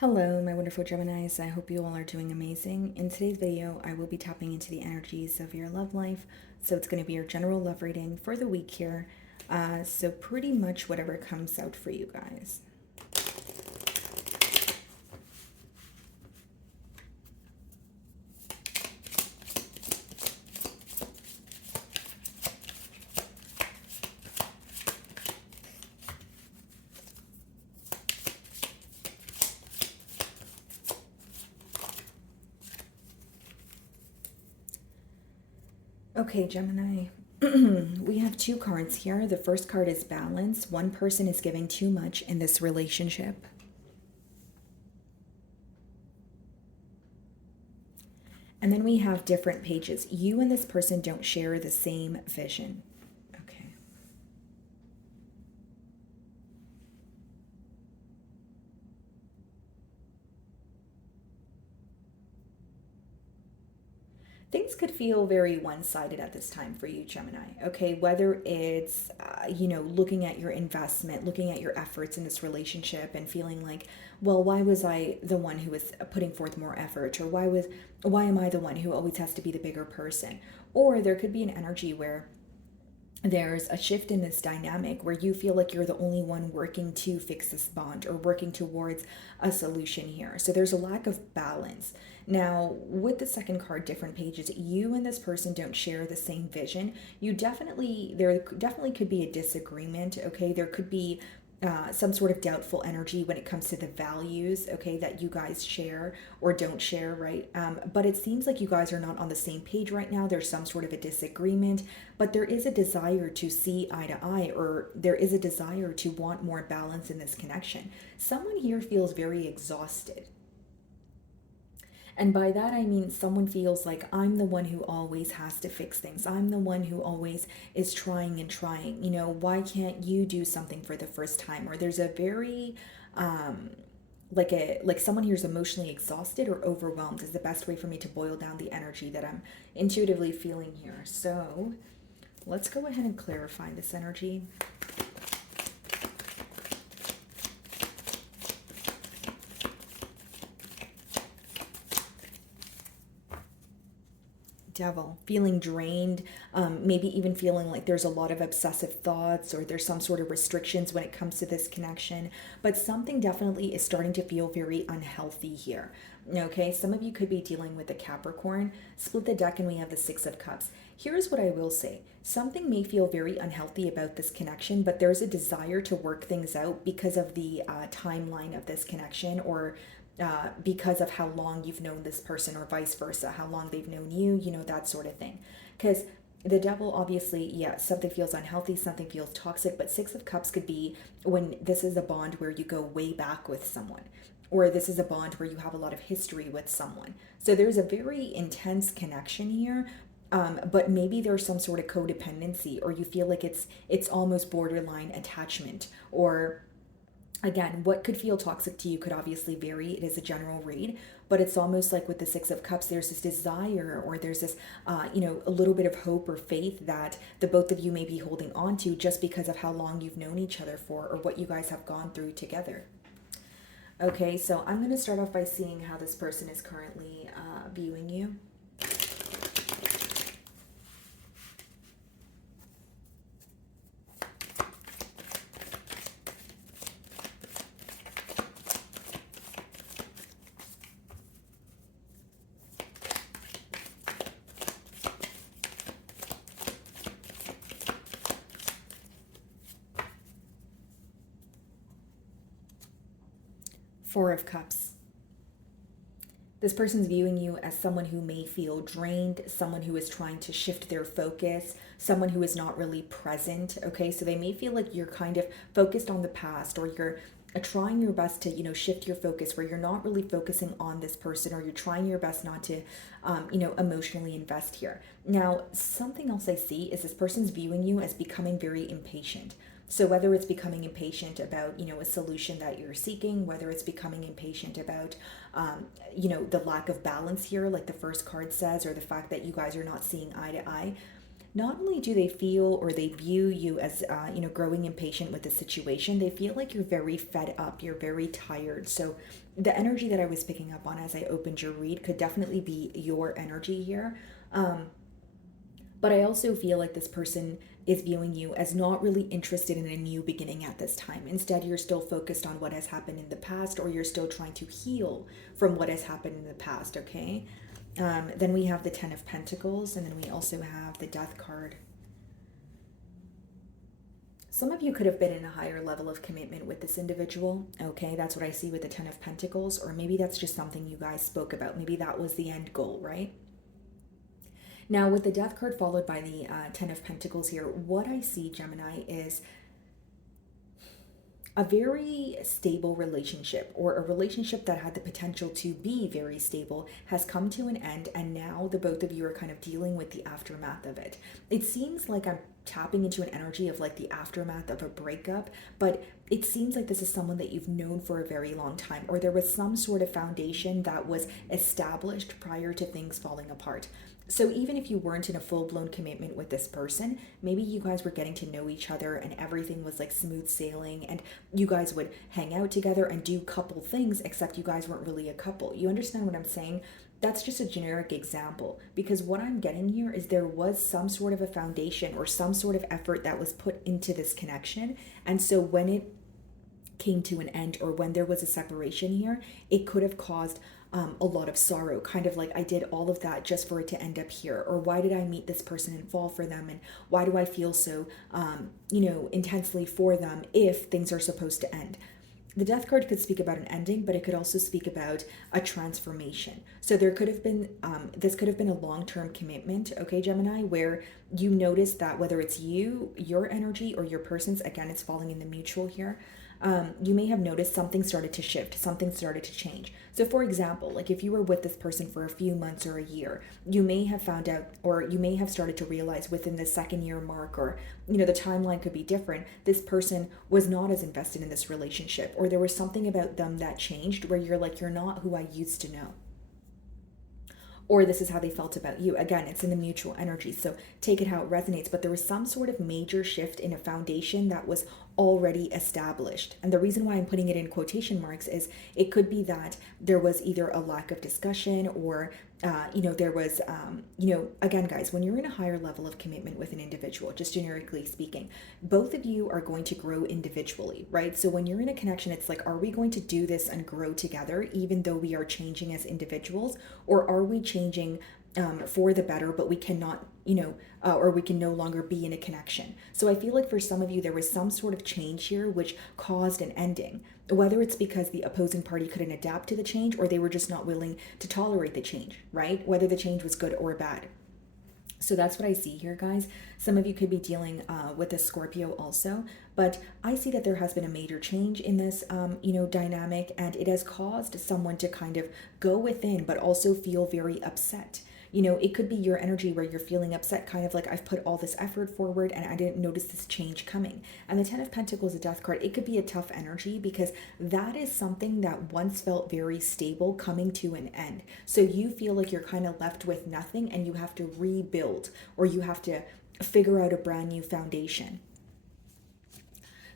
Hello, my wonderful Geminis. I hope you all are doing amazing. In today's video, I will be tapping into the energies of your love life. So it's going to be your general love reading for the week here. So pretty much whatever comes out for you guys. Okay, Gemini. We have two cards here. The first card is balance. One person is giving too much in this relationship. And then we have different pages. You and this person don't share the same vision. Okay. Things could feel very one-sided at this time for you, Gemini. Okay, whether it's looking at your investment, looking at your efforts in this relationship and feeling like, well, why was I the one who was putting forth more effort, or why am I the one who always has to be the bigger person? Or there could be an energy where there's a shift in this dynamic where you feel like you're the only one working to fix this bond or working towards a solution here. So there's a lack of balance. Now, with the second card, different pages, you and this person don't share the same vision. There definitely could be a disagreement, okay? There could be some sort of doubtful energy when it comes to the values, okay, that you guys share or don't share, right? But it seems like you guys are not on the same page right now. There's some sort of a disagreement, but there is a desire to see eye to eye, or there is a desire to want more balance in this connection. Someone here feels very exhausted. And by that, I mean someone feels like I'm the one who always has to fix things. I'm the one who always is trying and trying. Why can't you do something for the first time? Or there's a very, like someone here is emotionally exhausted or overwhelmed is the best way for me to boil down the energy that I'm intuitively feeling here. So let's go ahead and clarify this energy. Devil, feeling drained, maybe even feeling like there's a lot of obsessive thoughts or there's some sort of restrictions when it comes to this connection. But something definitely is starting to feel very unhealthy here. Okay, some of you could be dealing with a Capricorn. Split the deck and we have the Six of Cups. Here's what I will say. Something may feel very unhealthy about this connection, but there's a desire to work things out because of the timeline of this connection, or because of how long you've known this person, or vice versa, how long they've known you, that sort of thing. Because the devil, obviously, yeah, something feels unhealthy, something feels toxic, but Six of Cups could be when this is a bond where you go way back with someone, or this is a bond where you have a lot of history with someone. So there's a very intense connection here. But maybe there's some sort of codependency, or you feel like it's almost borderline attachment, or again, what could feel toxic to you could obviously vary. It is a general read, but it's almost like with the Six of Cups, there's this desire, or there's this, a little bit of hope or faith that the both of you may be holding on to just because of how long you've known each other for, or what you guys have gone through together. Okay, so I'm going to start off by seeing how this person is currently viewing you. Four of Cups. This person's viewing you as someone who may feel drained, someone who is trying to shift their focus, someone who is not really present. Okay, so they may feel like you're kind of focused on the past, or you're trying your best to, shift your focus where you're not really focusing on this person, or you're trying your best not to, emotionally invest here. Now, something else I see is this person's viewing you as becoming very impatient. So whether it's becoming impatient about, a solution that you're seeking, whether it's becoming impatient about, the lack of balance here, like the first card says, or the fact that you guys are not seeing eye to eye, not only do they feel or they view you as, growing impatient with the situation, they feel like you're very fed up, you're very tired. So the energy that I was picking up on as I opened your read could definitely be your energy here. Um, but I also feel like this person is viewing you as not really interested in a new beginning at this time. Instead, you're still focused on what has happened in the past, or you're still trying to heal from what has happened in the past, okay? Then we have the Ten of Pentacles, and then we also have the Death card. Some of you could have been in a higher level of commitment with this individual, okay? That's what I see with the Ten of Pentacles, or maybe that's just something you guys spoke about. Maybe that was the end goal, right? Now, with the Death card followed by the Ten of Pentacles here, what I see, Gemini, is a very stable relationship, or a relationship that had the potential to be very stable, has come to an end, and now the both of you are kind of dealing with the aftermath of it. It seems like I'm tapping into an energy of like the aftermath of a breakup, but it seems like this is someone that you've known for a very long time, or there was some sort of foundation that was established prior to things falling apart. So even if you weren't in a full-blown commitment with this person, maybe you guys were getting to know each other and everything was like smooth sailing, and you guys would hang out together and do couple things, except you guys weren't really a couple. You understand what I'm saying? That's just a generic example, because what I'm getting here is there was some sort of a foundation or some sort of effort that was put into this connection. And so when it came to an end, or when there was a separation here, it could have caused a lot of sorrow, kind of like, I did all of that just for it to end up here, or why did I meet this person and fall for them, and why do I feel so intensely for them if things are supposed to end. The Death card could speak about an ending, but it could also speak about a transformation. So there could have been, this could have been a long-term commitment, okay, Gemini, where you notice that whether it's you, your energy, or your person's, again, it's falling in the mutual here, you may have noticed something started to shift, something started to change. So for example, like if you were with this person for a few months or a year, you may have found out, or you may have started to realize within the second year mark, or the timeline could be different, this person was not as invested in this relationship, or there was something about them that changed where you're like, you're not who I used to know, or this is how they felt about you. Again, it's in the mutual energy, so take it how it resonates, but there was some sort of major shift in a foundation that was already established. And the reason why I'm putting it in quotation marks is it could be that there was either a lack of discussion, or there was, again, guys, when you're in a higher level of commitment with an individual, just generically speaking, both of you are going to grow individually, right? So when you're in a connection, it's like, are we going to do this and grow together, even though we are changing as individuals, or are we changing for the better, but we cannot, or we can no longer be in a connection. So I feel like for some of you, there was some sort of change here which caused an ending, whether it's because the opposing party couldn't adapt to the change, or they were just not willing to tolerate the change, right? Whether the change was good or bad. So that's what I see here, guys. Some of you could be dealing with a Scorpio also, but I see that there has been a major change in this, dynamic, and it has caused someone to kind of go within, but also feel very upset. It could be your energy where you're feeling upset, kind of like, I've put all this effort forward and I didn't notice this change coming. And the Ten of Pentacles, the Death card, it could be a tough energy, because that is something that once felt very stable coming to an end. So you feel like you're kind of left with nothing, and you have to rebuild, or you have to figure out a brand new foundation.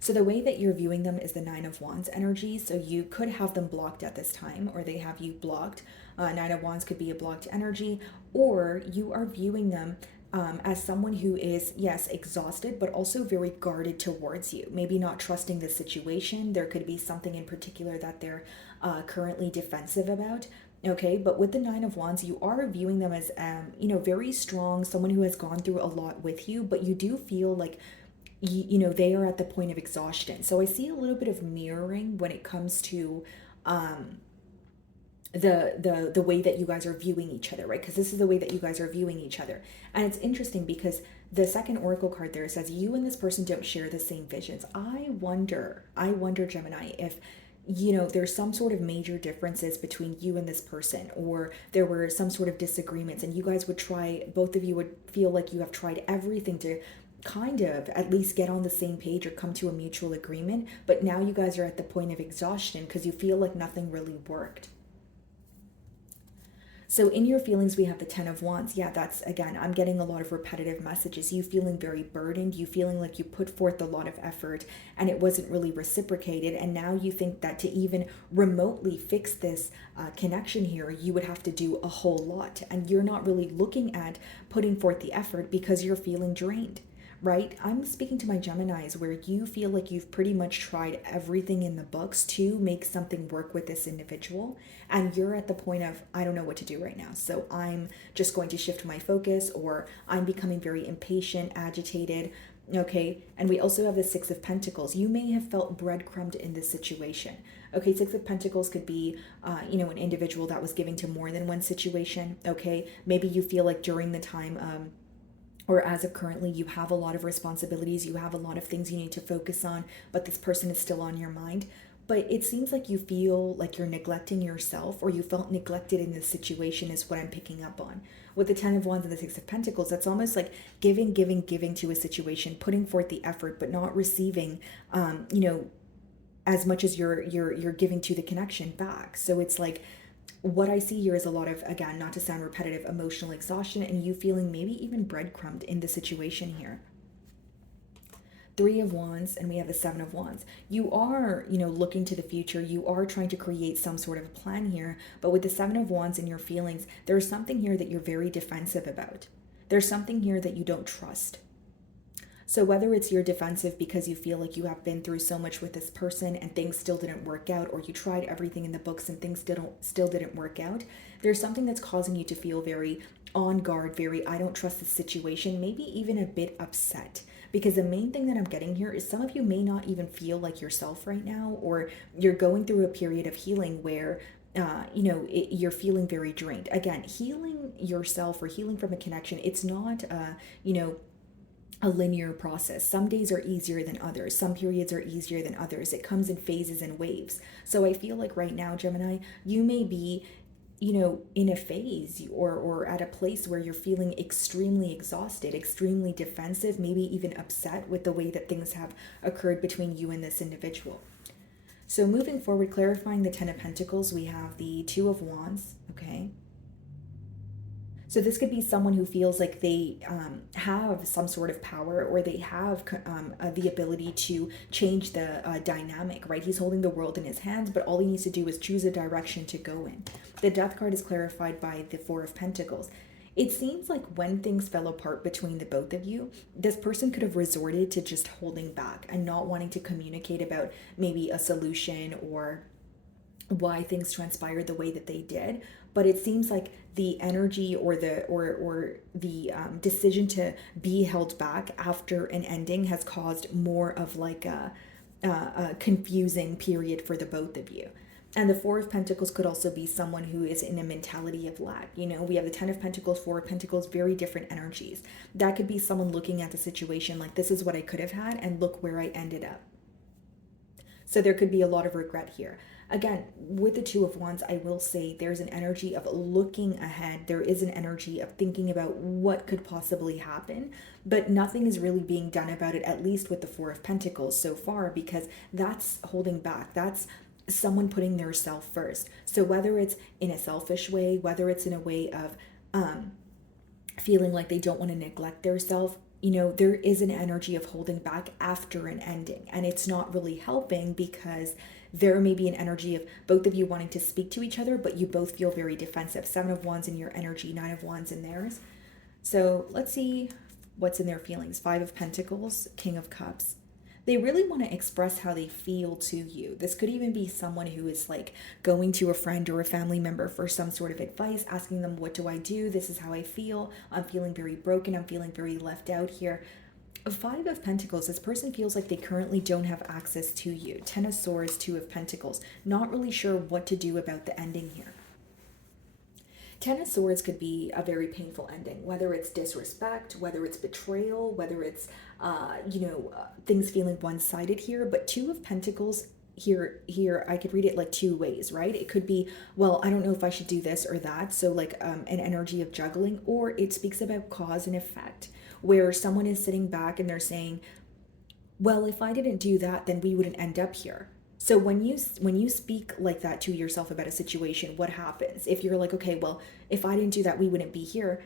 So the way that you're viewing them is the Nine of Wands energy. So you could have them blocked at this time, or they have you blocked. Nine of Wands could be a blocked energy, or you are viewing them as someone who is, yes, exhausted, but also very guarded towards you. Maybe not trusting the situation. There could be something in particular that they're currently defensive about. Okay, but with the Nine of Wands, you are viewing them as, very strong, someone who has gone through a lot with you, but you do feel like they are at the point of exhaustion. So I see a little bit of mirroring when it comes to the way that you guys are viewing each other, right? Because this is the way that you guys are viewing each other. And it's interesting because the second oracle card there says you and this person don't share the same visions. I wonder, Gemini, if there's some sort of major differences between you and this person, or there were some sort of disagreements, and you guys would try, both of you would feel like you have tried everything to kind of at least get on the same page or come to a mutual agreement, but now you guys are at the point of exhaustion because you feel like nothing really worked. So in your feelings, we have the 10 of Wands. Yeah, that's, again, I'm getting a lot of repetitive messages. You feeling very burdened, you feeling like you put forth a lot of effort and it wasn't really reciprocated. And now you think that to even remotely fix this connection here, you would have to do a whole lot. And you're not really looking at putting forth the effort because you're feeling drained. Right? I'm speaking to my Geminis where you feel like you've pretty much tried everything in the books to make something work with this individual. And you're at the point of, I don't know what to do right now. So I'm just going to shift my focus, or I'm becoming very impatient, agitated. Okay. And we also have the Six of Pentacles. You may have felt breadcrumbed in this situation. Okay. Six of Pentacles could be, an individual that was giving to more than one situation. Okay. Maybe you feel like during the time, or as of currently, you have a lot of responsibilities, you have a lot of things you need to focus on, but this person is still on your mind. But it seems like you feel like you're neglecting yourself, or you felt neglected in this situation, is what I'm picking up on. With the Ten of Wands and the Six of Pentacles, that's almost like giving, giving, giving to a situation, putting forth the effort, but not receiving, as much as you're giving to the connection back. So it's like, what I see here is a lot of, again, not to sound repetitive, emotional exhaustion, and you feeling maybe even breadcrumbed in the situation here. Three of Wands, and we have the Seven of Wands. You are, looking to the future. You are trying to create some sort of plan here. But with the Seven of Wands and your feelings, there's something here that you're very defensive about. There's something here that you don't trust. So whether it's you're defensive because you feel like you have been through so much with this person and things still didn't work out, or you tried everything in the books and things still didn't work out, there's something that's causing you to feel very on guard, very I don't trust this situation, maybe even a bit upset. Because the main thing that I'm getting here is some of you may not even feel like yourself right now, or you're going through a period of healing where you're feeling very drained. Again, healing yourself or healing from a connection, it's not, a linear process. Some days are easier than others. Some periods are easier than others. It comes in phases and waves. So I feel like right now, Gemini, you may be, in a phase or at a place where you're feeling extremely exhausted, extremely defensive, maybe even upset with the way that things have occurred between you and this individual. So moving forward, clarifying the Ten of Pentacles, we have the Two of Wands, okay? So this could be someone who feels like they have some sort of power, or they have the ability to change the dynamic, right? He's holding the world in his hands, but all he needs to do is choose a direction to go in. The Death card is clarified by the Four of Pentacles. It seems like when things fell apart between the both of you, this person could have resorted to just holding back and not wanting to communicate about maybe a solution or why things transpired the way that they did. But it seems like the energy or the decision to be held back after an ending has caused more of like a confusing period for the both of you. And the Four of Pentacles could also be someone who is in a mentality of lack. We have the Ten of Pentacles, Four of Pentacles, very different energies. That could be someone looking at the situation like, this is what I could have had, and look where I ended up. So there could be a lot of regret here. Again, with the Two of Wands, I will say there's an energy of looking ahead. There is an energy of thinking about what could possibly happen, but nothing is really being done about it, at least with the Four of Pentacles so far, because that's holding back. That's someone putting their self first. So whether it's in a selfish way, whether it's in a way of feeling like they don't want to neglect their self, there is an energy of holding back after an ending, and it's not really helping because there may be an energy of both of you wanting to speak to each other, but you both feel very defensive. Seven of Wands in your energy, Nine of Wands in theirs. So let's see what's in their feelings. Five of Pentacles, King of Cups. They really want to express how they feel to you. This could even be someone who is like going to a friend or a family member for some sort of advice, asking them, what do I do? This is how I feel. I'm feeling very broken. I'm feeling very left out here. Five of Pentacles, this person feels like they currently don't have access to you. Ten of Swords, Two of Pentacles, not really sure what to do about the ending here. Ten of Swords could be a very painful ending, whether it's disrespect, whether it's betrayal, whether it's, things feeling one-sided here. But Two of Pentacles here, I could read it like two ways, right? It could be, well, I don't know if I should do this or that. So like an energy of juggling, or it speaks about cause and effect, where someone is sitting back and they're saying, well, if I didn't do that, then we wouldn't end up here. So when you speak like that to yourself about a situation, what happens? If you're like, okay, well, if I didn't do that, we wouldn't be here,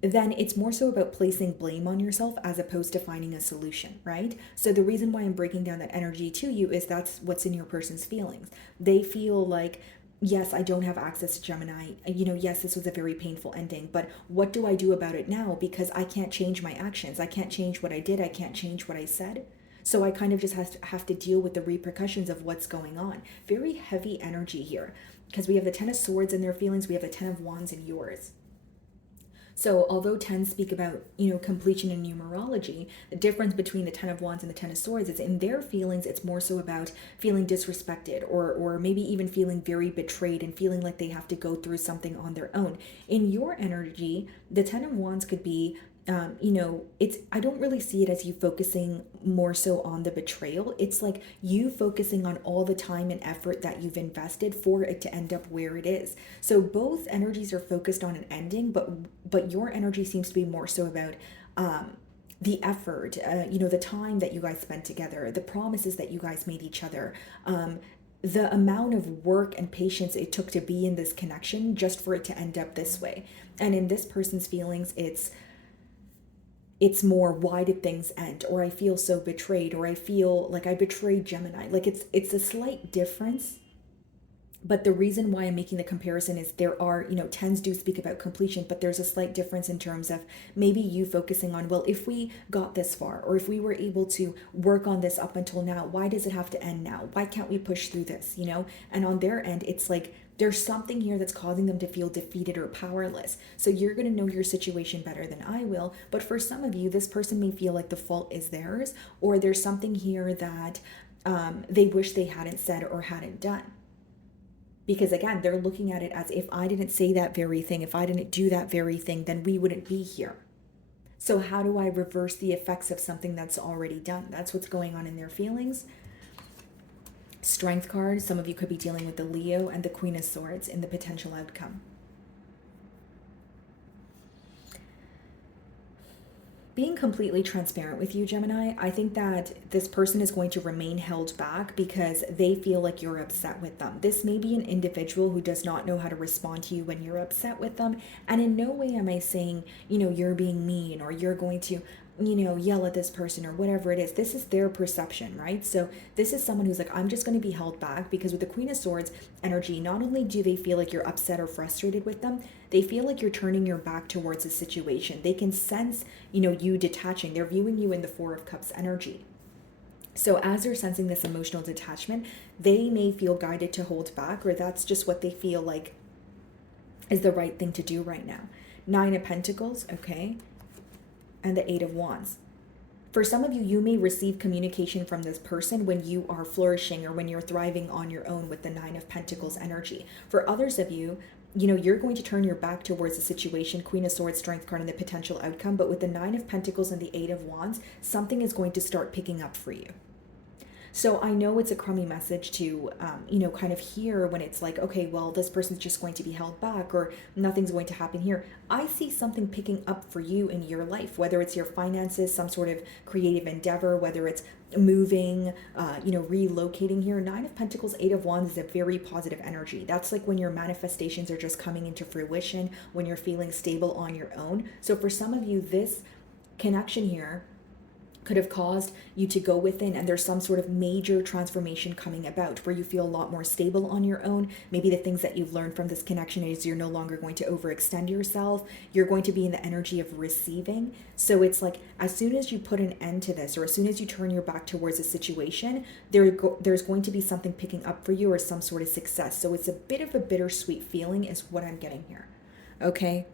then it's more so about placing blame on yourself as opposed to finding a solution, right? So the reason why I'm breaking down that energy to you is that's what's in your person's feelings. They feel like, yes, I don't have access to Gemini. Yes, this was a very painful ending, but what do I do about it now? Because I can't change my actions. I can't change what I did. I can't change what I said. So I kind of just have to deal with the repercussions of what's going on. Very heavy energy here because we have the Ten of Swords in their feelings, we have the Ten of Wands in yours. So although tens speak about, completion in numerology, the difference between the Ten of Wands and the Ten of Swords is in their feelings, it's more so about feeling disrespected or maybe even feeling very betrayed and feeling like they have to go through something on their own. In your energy, the Ten of Wands could be it's, I don't really see it as you focusing more so on the betrayal. It's like you focusing on all the time and effort that you've invested for it to end up where it is. So both energies are focused on an ending, but your energy seems to be more so about the effort, the time that you guys spent together, the promises that you guys made each other, the amount of work and patience it took to be in this connection just for it to end up this way. And in this person's feelings, it's more, why did things end, or I feel so betrayed, or I feel like I betrayed Gemini. Like it's a slight difference, but the reason why I'm making the comparison is there are, tens do speak about completion, but there's a slight difference in terms of maybe you focusing on, well, if we got this far, or if we were able to work on this up until now, why does it have to end now? Why can't we push through this, And on their end, it's like there's something here that's causing them to feel defeated or powerless. So you're going to know your situation better than I will. But for some of you, this person may feel like the fault is theirs, or there's something here that they wish they hadn't said or hadn't done. Because again, they're looking at it as, if I didn't say that very thing, if I didn't do that very thing, then we wouldn't be here. So how do I reverse the effects of something that's already done? That's what's going on in their feelings. Strength card, some of you could be dealing with the Leo and the Queen of Swords in the potential outcome. Being completely transparent with you, Gemini, I think that this person is going to remain held back because they feel like you're upset with them. This may be an individual who does not know how to respond to you when you're upset with them. And in no way am I saying, you're being mean or you're going to, yell at this person or whatever it is. This is their perception, right? So this is someone who's like, I'm just going to be held back because with the Queen of Swords energy, not only do they feel like you're upset or frustrated with them, they feel like you're turning your back towards a situation. They can sense, you detaching. They're viewing you in the Four of Cups energy. So as they're sensing this emotional detachment, they may feel guided to hold back, or that's just what they feel like is the right thing to do right now. Nine of Pentacles, okay, and the Eight of Wands. For some of you, you may receive communication from this person when you are flourishing or when you're thriving on your own with the Nine of Pentacles energy. For others of you, you're going to turn your back towards the situation, Queen of Swords, Strength card, and the potential outcome. But with the Nine of Pentacles and the Eight of Wands, something is going to start picking up for you. So I know it's a crummy message to, kind of hear when it's like, okay, well, this person's just going to be held back or nothing's going to happen here. I see something picking up for you in your life, whether it's your finances, some sort of creative endeavor, whether it's moving, relocating here. Nine of Pentacles, Eight of Wands is a very positive energy. That's like when your manifestations are just coming into fruition, when you're feeling stable on your own. So for some of you, this connection here could have caused you to go within, and there's some sort of major transformation coming about where you feel a lot more stable on your own. Maybe the things that you've learned from this connection is you're no longer going to overextend yourself. You're going to be in the energy of receiving. So it's like, as soon as you put an end to this, or as soon as you turn your back towards a situation, there's going to be something picking up for you or some sort of success. So it's a bit of a bittersweet feeling is what I'm getting here. Okay.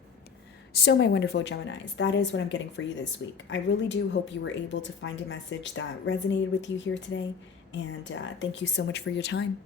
So my wonderful Geminis, that is what I'm getting for you this week. I really do hope you were able to find a message that resonated with you here today. And thank you so much for your time.